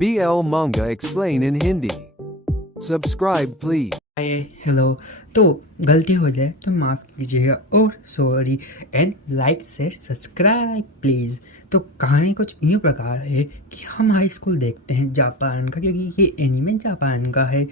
BL Manga Explain in Hindi. Subscribe please. Hi hello. तो गलती हो जाए तो माफ़ कीजिएगा और sorry and like share subscribe please. तो कहानी कुछ यूँ प्रकार है कि हम हाई स्कूल देखते हैं जापान का, क्योंकि ये एनीमे जापान का है।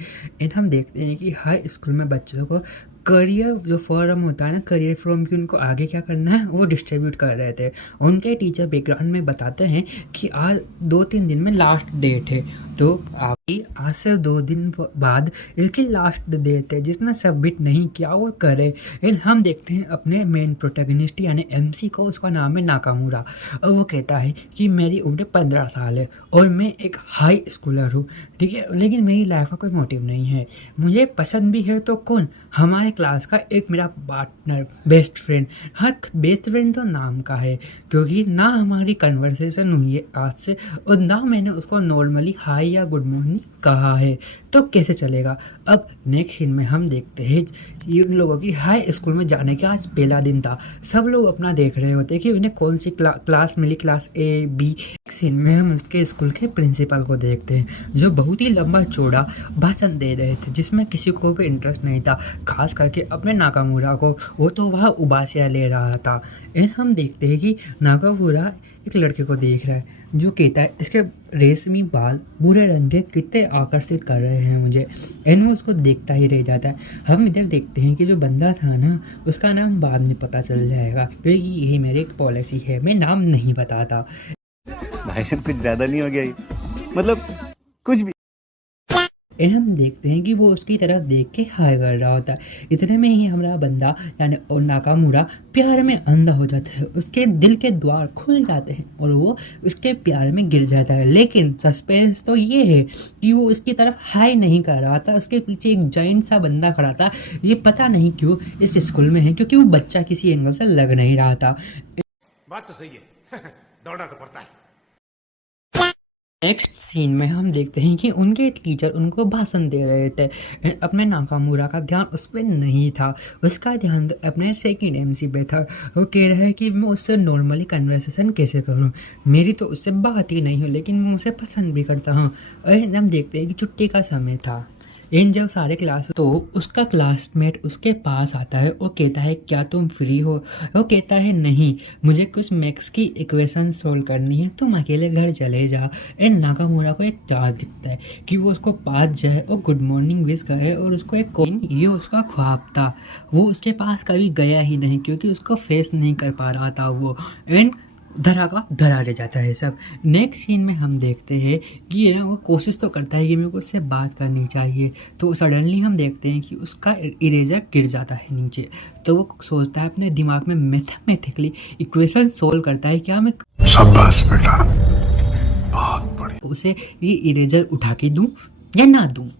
एंड हम देखते हैं कि हाई स्कूल में बच्चों को करियर जो फॉरम होता है ना, करियर फॉरम की उनको आगे क्या करना है वो डिस्ट्रीब्यूट कर रहे थे। उनके टीचर बैकग्राउंड में बताते हैं कि आज 2-3 दिन में लास्ट डेट है, तो आज से 2 दिन बाद इसकी लास्ट डेट है। जिसने सबमिट नहीं किया वो करे। एंड हम देखते हैं अपने मेन प्रोटैगनिस्ट यानी एमसी को, उसका नाम है नाकामुरा। और वो कहता है कि मेरी उम्र 15 साल है और मैं एक हाई स्कूलर हूँ, ठीक है, लेकिन मेरी लाइफ का कोई मोटिव नहीं है। मुझे पसंद भी है तो कौन, हमारे क्लास का एक मेरा partner, best friend. Her best friend तो नाम का है, क्योंकि ना हमारी कन्वर्सेशन हुई है आज से और ना मैंने उसको नॉर्मली हाई या गुड मॉर्निंग कहा है, तो कैसे चलेगा। अब नेक्स्ट सीन में हम देखते हैं इन लोगों की हाई स्कूल में जाने का आज पहला दिन था। सब लोग अपना देख रहे होते हैं कि उन्हें कौन सी क्लास मिली, क्लास ए बी। सीन में हम उसके स्कूल के प्रिंसिपल को देखते हैं जो बहुत ही लंबा चौड़ा भाषण दे रहे थे, जिसमें किसी को भी इंटरेस्ट नहीं था, खास करके अपने नाकामुरा को। वो तो वहाँ उबासियाँ ले रहा था। एंड हम देखते हैं कि नाकामुरा एक लड़के को देख रहा है जो कहता है इसके रेशमी बाल भूरे रंग के कितने आकर्षित कर रहे हैं मुझे। एंड वो उसको देखता ही रह जाता है। हम इधर देखते हैं कि जो बंदा था ना, उसका नाम बाद में पता चल जाएगा, क्योंकि यही मेरी एक पॉलिसी है, मैं नाम नहीं बताता। भाई साहब कुछ ज्यादा नहीं हो गया ये? मतलब कुछ भी। एंड हम देखते हैं कि वो उसकी तरफ देख के हाय कर रहा होता है। इतने में ही हमारा बंदा यानी नाकामुरा प्यार में अंधा हो जाता है। उसके दिल के द्वार खुल जाते हैं और वो उसके प्यार में गिर जाता है। लेकिन सस्पेंस तो ये है कि वो उसकी तरफ हाय नहीं कर रहा था, उसके पीछे एक जाइंट सा बंदा खड़ा था। ये पता नहीं क्यों इस स्कूल में है, क्योंकि वो बच्चा किसी एंगल से लग नहीं रहा था। बात तो सही है। दौड़ना तो पड़ता है। नेक्स्ट सीन में हम देखते हैं कि उनके टीचर उनको भाषण दे रहे थे। अपने नाकामुरा का ध्यान उस पर नहीं था, उसका ध्यान अपने सेकंड एमसी पे था। वो कह रहा है कि मैं उससे नॉर्मली कन्वर्सेशन कैसे करूं, मेरी तो उससे बात ही नहीं हो, लेकिन मैं उसे पसंद भी करता हूं। और हम देखते हैं कि छुट्टी का समय था। इन जब सारे क्लास, तो उसका क्लासमेट उसके पास आता है और कहता है क्या तुम फ्री हो। वो कहता है नहीं, मुझे कुछ मैथ्स की इक्वेशन सोल्व करनी है, तुम अकेले घर चले जा। एंड नाकामुरा को एक चार्ज दिखता है कि वो उसको पास जाए और गुड मॉर्निंग विश करे और उसको एक कॉइन। ये उसका ख्वाब था, वो उसके पास कभी गया ही नहीं क्योंकि उसको फेस नहीं कर पा रहा था वो। एंड धरा का धरा रह जाता है सब। नेक्स्ट सीन में हम देखते हैं कि ये ना वो कोशिश तो करता है कि मेरे को उससे बात करनी चाहिए, तो सडनली हम देखते हैं कि उसका इरेजर गिर जाता है नीचे। तो वो सोचता है अपने दिमाग में, मैथमेटिकली इक्वेशन सोल्व करता है, क्या मैं शाबाश बेटा, बहुत बढ़िया। उसे ये इरेजर उठा के दूँ या ना दूँ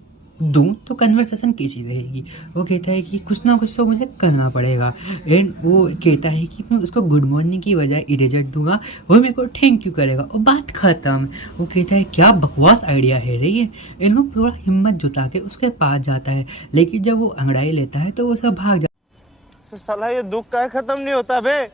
तो कन्वर्सेशन कैसी रहेगी। वो कहता है कि कुछ ना कुछ तो मुझे करना पड़ेगा। एंड वो कहता है कि मैं उसको गुड मॉर्निंग की बजाय इरेजर दूंगा, वो मेरे को थैंक यू करेगा और बात खत्म। वो कहता है क्या बकवास आइडिया है रे ये। एंड वो थोड़ा हिम्मत जुटा के उसके पास जाता है, लेकिन जब वो अंगड़ाई लेता है तो वो सब भाग तो साला ये दुख का खत्म नहीं होता बे।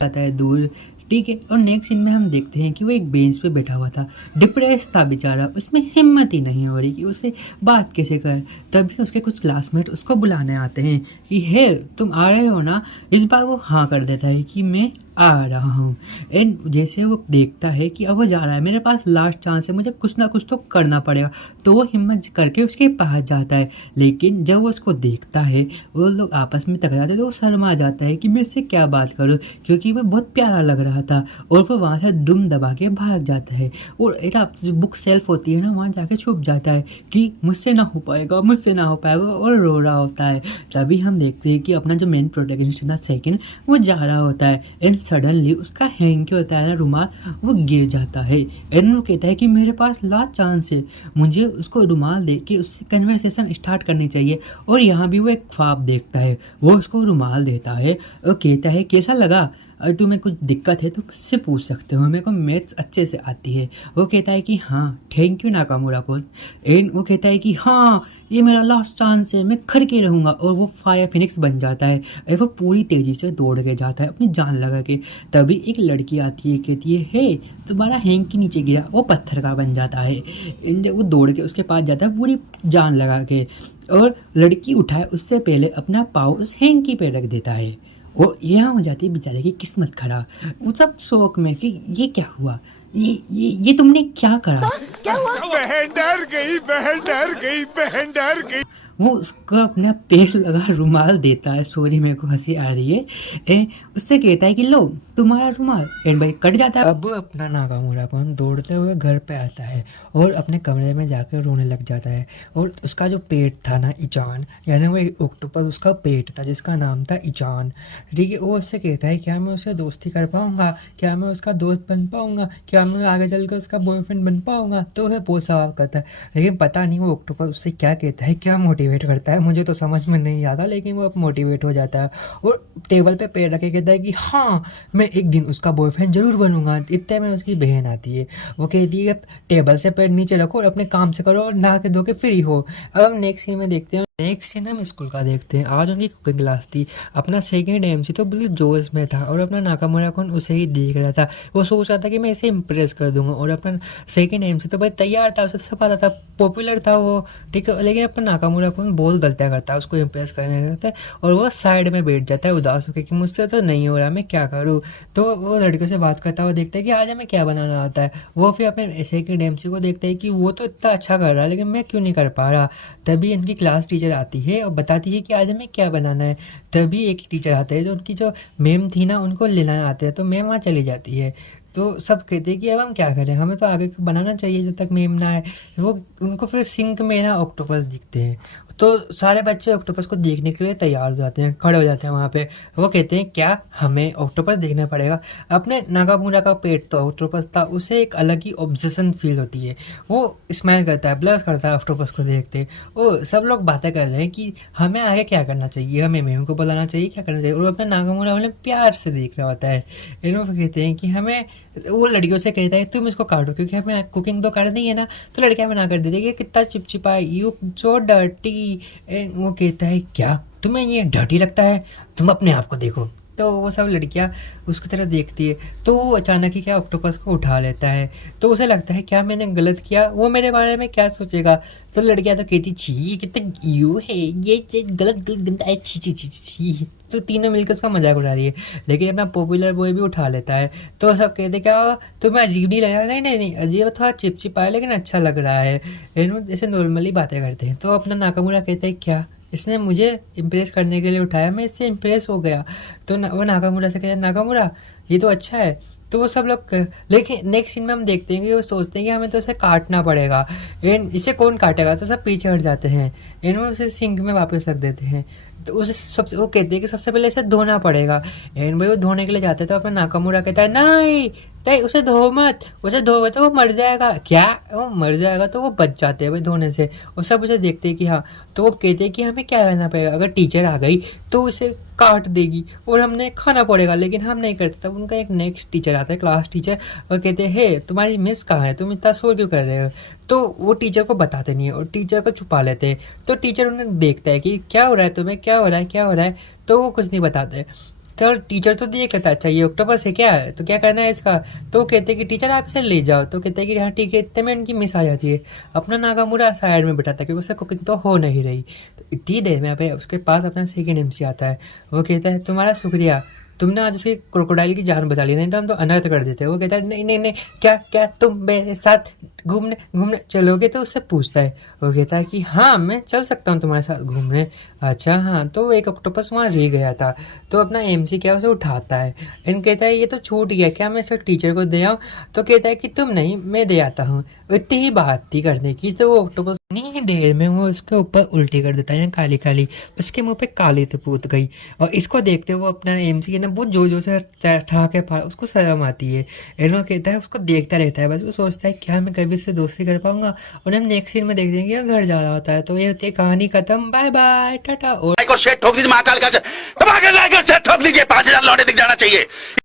जाता है दूर, ठीक है। और नेक्स्ट सीन में हम देखते हैं कि वो एक बेंच पे बैठा हुआ था, डिप्रेस था बेचारा, उसमें हिम्मत ही नहीं हो रही कि उसे बात कैसे कर। तभी उसके कुछ क्लासमेट उसको बुलाने आते हैं कि हे तुम आ रहे हो ना। इस बार वो हाँ कर देता है कि मैं आ रहा हूँ। एंड जैसे वो देखता है कि अब वो जा रहा है, मेरे पास लास्ट चांस है, मुझे कुछ ना कुछ तो करना पड़ेगा, तो वो हिम्मत करके उसके पास जाता है। लेकिन जब वो उसको देखता है, वो लोग आपस में टकराते हैं, तो वो शर्मा जाता है कि मैं इससे क्या बात करूँ, क्योंकि वो बहुत प्यारा लग रहा था। और वो वहाँ से दुम दबा के भाग जाता है और एक जो बुक सेल्फ होती है ना, वहाँ जाके छुप जाता है कि मुझसे ना हो पाएगा, मुझसे ना हो पाएगा, और रो रहा होता है। तभी हम देखते हैं कि अपना जो मेन प्रोटैगनिस्ट था सेकंड, वो जा रहा होता है। एंड सडनली उसका हैंकी होता है ना रुमाल, वो गिर जाता है। एंड वो कहता है कि मेरे पास लास्ट चांस है, मुझे उसको रुमाल दे के उससे कन्वर्सेशन स्टार्ट करनी चाहिए। और यहाँ भी वो एक ख्वाब देखता है, वो उसको रुमाल देता है और कहता है कैसा लगा। अगर तुम्हें कुछ दिक्कत है तो मुझसे पूछ सकते हो, मेरे को मैथ्स अच्छे से आती है। वो कहता है कि हाँ थैंक यू नाकामुरा कुन। एंड वो कहता है कि हाँ ये मेरा लास्ट चांस है, मैं खड़ के रहूँगा। और वो फायर फिनिक्स बन जाता है और वो पूरी तेज़ी से दौड़ के जाता है अपनी जान लगा के। तभी एक लड़की आती है, कहती है हे तुम्हारा हैंकी नीचे गिरा। वो पत्थर का बन जाता है। जब वो दौड़ के उसके पास जाता है पूरी जान लगा के, और लड़की उठाए उससे पहले अपना पाँव उस हैंकी पे रख देता है। और यहाँ हो जाती है बेचारे की किस्मत खराब। वो सब शौक में कि ये क्या हुआ, ये तुमने क्या करा। बहन डर गई, बहन डर गई, बहन डर गई। वो उसको अपना पेट लगा रुमाल देता है। सॉरी मेरे को हंसी आ रही है। उससे कहता है कि लो तुम्हारा रुमाल। एंड भाई कट जाता है। अब अपना नाकामुरा कौन दौड़ते हुए घर पे आता है और अपने कमरे में जाकर रोने लग जाता है। और उसका जो पेट था ना इचान, यानी वो एक ऑक्टोपस उसका पेट था जिसका नाम था इचान, ठीक है। वो उससे कहता है क्या मैं उससे दोस्ती कर पाऊँगा, क्या मैं उसका दोस्त बन पाऊँगा, क्या मैं आगे चल कर उसका बॉयफ्रेंड बन पाऊँगा। तो वह बहुत सवाल करता है, लेकिन पता नहीं वो ऑक्टोपस उससे क्या कहता है, क्या मोटिवेट करता है, मुझे तो समझ में नहीं आता। लेकिन वो अब मोटिवेट हो जाता है और टेबल पे पैर रखे कहता है कि हाँ मैं एक दिन उसका बॉयफ्रेंड जरूर बनूंगा। इतने में उसकी बहन आती है। वो कहती है टेबल से पैर नीचे रखो और अपने काम से करो और नहा के धो के फ्री हो। अब हम नेक्स्ट सीन में देखते हैं। नेक्स्ट सीन हम स्कूल का देखते हैं। आज उनकी कुकिंग क्लास थी। अपना सेकंड एमसी तो बिल्कुल जोश में था और अपना नाकामुरा कौन उसे ही देख रहा था। वो सोच रहा था कि मैं इसे इम्प्रेस कर दूंगा। और अपना सेकंड एमसी तो भाई तैयार था, उसे तो सब पता था, पॉपुलर था वो, ठीक है। लेकिन अपना नाकामुरा कौन बहुत गलतियाँ करता है उसको इम्प्रेस करने लगता है। और वो साइड में बैठ जाता है उदास होकर कि मुझसे तो नहीं हो रहा, मैं क्या करूँ। तो वो लड़कियों से बात करता हुआ देखता है कि आज हमें क्या बनाना आता है। वो फिर अपने सेकंड एमसी को देखता है कि वो तो इतना अच्छा कर रहा है लेकिन मैं क्यों नहीं कर पा रहा। तभी इनकी क्लास टीचर आती है और बताती है कि आज हमें क्या बनाना है। तभी एक टीचर आते हैं जो उनकी जो मैम थी ना उनको लेना आते हैं। तो मैम वहाँ चली जाती है। तो सब कहते हैं कि अब हम क्या करें, हमें तो आगे बनाना चाहिए जब तक मैम ना आए। वो उनको फिर सिंक में ना ऑक्टोपस दिखते हैं। तो सारे बच्चे ऑक्टोपस को देखने के लिए तैयार हो जाते हैं, खड़े हो जाते हैं वहाँ पे। वो कहते हैं क्या हमें ऑक्टोपस देखना पड़ेगा। अपने नाकामुरा का पेट तो ऑक्टोपस था, उसे एक अलग ही ऑब्सेशन फील होती है। वो स्माइल करता है, ब्लश करता है ऑक्टोपस को देखते। वो सब लोग बातें कर रहे हैं कि हमें आगे क्या करना चाहिए, हमें मैम को बुलाना चाहिए, क्या करना चाहिए। और अपने नाकामुरा वाले प्यार से देख रहा होता है। इन लोग कहते हैं कि हमें, वो लड़कियों से कहता है तुम इसको काटो क्योंकि हमें कुकिंग तो करनी है ना। तो लड़कियां मना कर देती है कि कितना चिपचिपा है, यू सो डर्टी। वो कहता है क्या तुम्हें ये डर्टी लगता है, तुम अपने आप को देखो। तो वो सब लड़कियां उसकी तरह देखती है। तो वो अचानक ही क्या ऑक्टोपस को उठा लेता है। तो उसे लगता है क्या मैंने गलत किया, वो मेरे बारे में क्या सोचेगा। तो लड़कियां तो कहती छी ये कितना यू है, ये गलत गलत गंदा है, छी छी छी छी। तो तीनों मिलकर उसका मजाक उड़ा रही है। लेकिन अपना पॉपुलर बॉय भी उठा लेता है। तो सब कहते क्या तुम्हें अजीब नहीं लग रहा। नहीं नहीं नहीं अजीब थोड़ा चिपचिपा है लेकिन अच्छा लग रहा है। जैसे नॉर्मली बातें करते हैं। तो अपना नाकामुरा कहता है क्या इसने मुझे इम्प्रेस करने के लिए उठाया, मैं इससे इम्प्रेस हो गया। तो वो नाकामुरा से कहते हैं नाकामुरा ये तो अच्छा है। तो वो सब लोग, लेकिन नेक्स्ट सीन में हम देखते हैं कि वो सोचते हैं कि हमें तो इसे काटना पड़ेगा। एंड इसे कौन काटेगा। तो सब पीछे हट जाते हैं। एंड वो उसे सिंक में वापस रख देते हैं। तो उसे सबसे वो कहते हैं कि सबसे पहले इसे धोना पड़ेगा। एंड भाई वो धोने के लिए जाते हैं। तो अपना नाकामुरा कहता है नहीं नहीं उसे धो मत, उसे धोगे तो वो मर जाएगा। क्या वो मर जाएगा। तो वो बच जाते हैं भाई धोने से। और सब उसे देखते हैं कि हाँ। तो वो कहते हैं कि हमें क्या करना पड़ेगा, अगर टीचर आ गई तो उसे काट देगी और हमने खाना पड़ेगा। लेकिन हम नहीं करते। तब उनका एक नेक्स्ट टीचर आता है, क्लास टीचर। और कहते हैं हे तुम्हारी मिस कहाँ है, तुम इतना शोर क्यों कर रहे हो। तो वो टीचर को बताते नहीं है और टीचर को छुपा लेते हैं। तो टीचर उन्हें देखता है कि क्या हो रहा है तुम्हें, क्या हो रहा है, क्या हो रहा है। तो वो कुछ नहीं बताते। तो टीचर तो देख लेता अच्छा ये ऑक्टोपस है क्या है, तो क्या करना है इसका। तो कहते हैं कि टीचर आप इसे ले जाओ। तो कहते हैं कि हाँ ठीक है। इतने में उनकी मिस आ जाती है। अपना नाकामुरा साइड में बैठा था क्योंकि उससे कुकिंग तो हो नहीं रही। तो इतनी देर में यहाँ पे उसके पास अपना सेकंड एमसी आता है। वो कहता है तुम्हारा शुक्रिया, तुमने आज उसकी क्रोकोडाइल की जान बचा ली, नहीं तो हम तो अनर्थ कर देते। वो कहता है नहीं नहीं नहीं क्या क्या तुम मेरे साथ घूमने घूमने चलोगे। तो उससे पूछता है। वो कहता है कि हाँ मैं चल सकता हूँ तुम्हारे साथ घूमने। अच्छा हाँ। तो एक ऑक्टोपस वहाँ रह गया था। तो अपना एमसी क्या उसे उठाता है। एंड कहता है ये तो छूट गया, क्या मैं इसे टीचर को दे आऊँ। तो कहता है कि तुम नहीं मैं दे आता हूँ। इतनी ही बात थी करने की। तो वो ऑक्टोपस नहीं देर में वो उसके ऊपर उल्टी कर देता है काली काली, उसके मुंह पे काली तो पूत गई। और इसको देखते हुए अपना एमसी के ना बहुत जोर से ठहाके फाड़, उसको शर्म आती है। एंड वो कहता है उसको देखता रहता है बस। वो सोचता है क्या मैं कभी इससे दोस्ती कर पाऊंगा। और हम नेक्स्ट सीन में देख देंगे घर जा रहा होता है। तो ये होती है कहानी खत्म, बाय बाय टाटा। और को शेट ठोक दीजिए, महाकाल का ठोक दीजिए, 5000 लौटे दिख जाना चाहिए।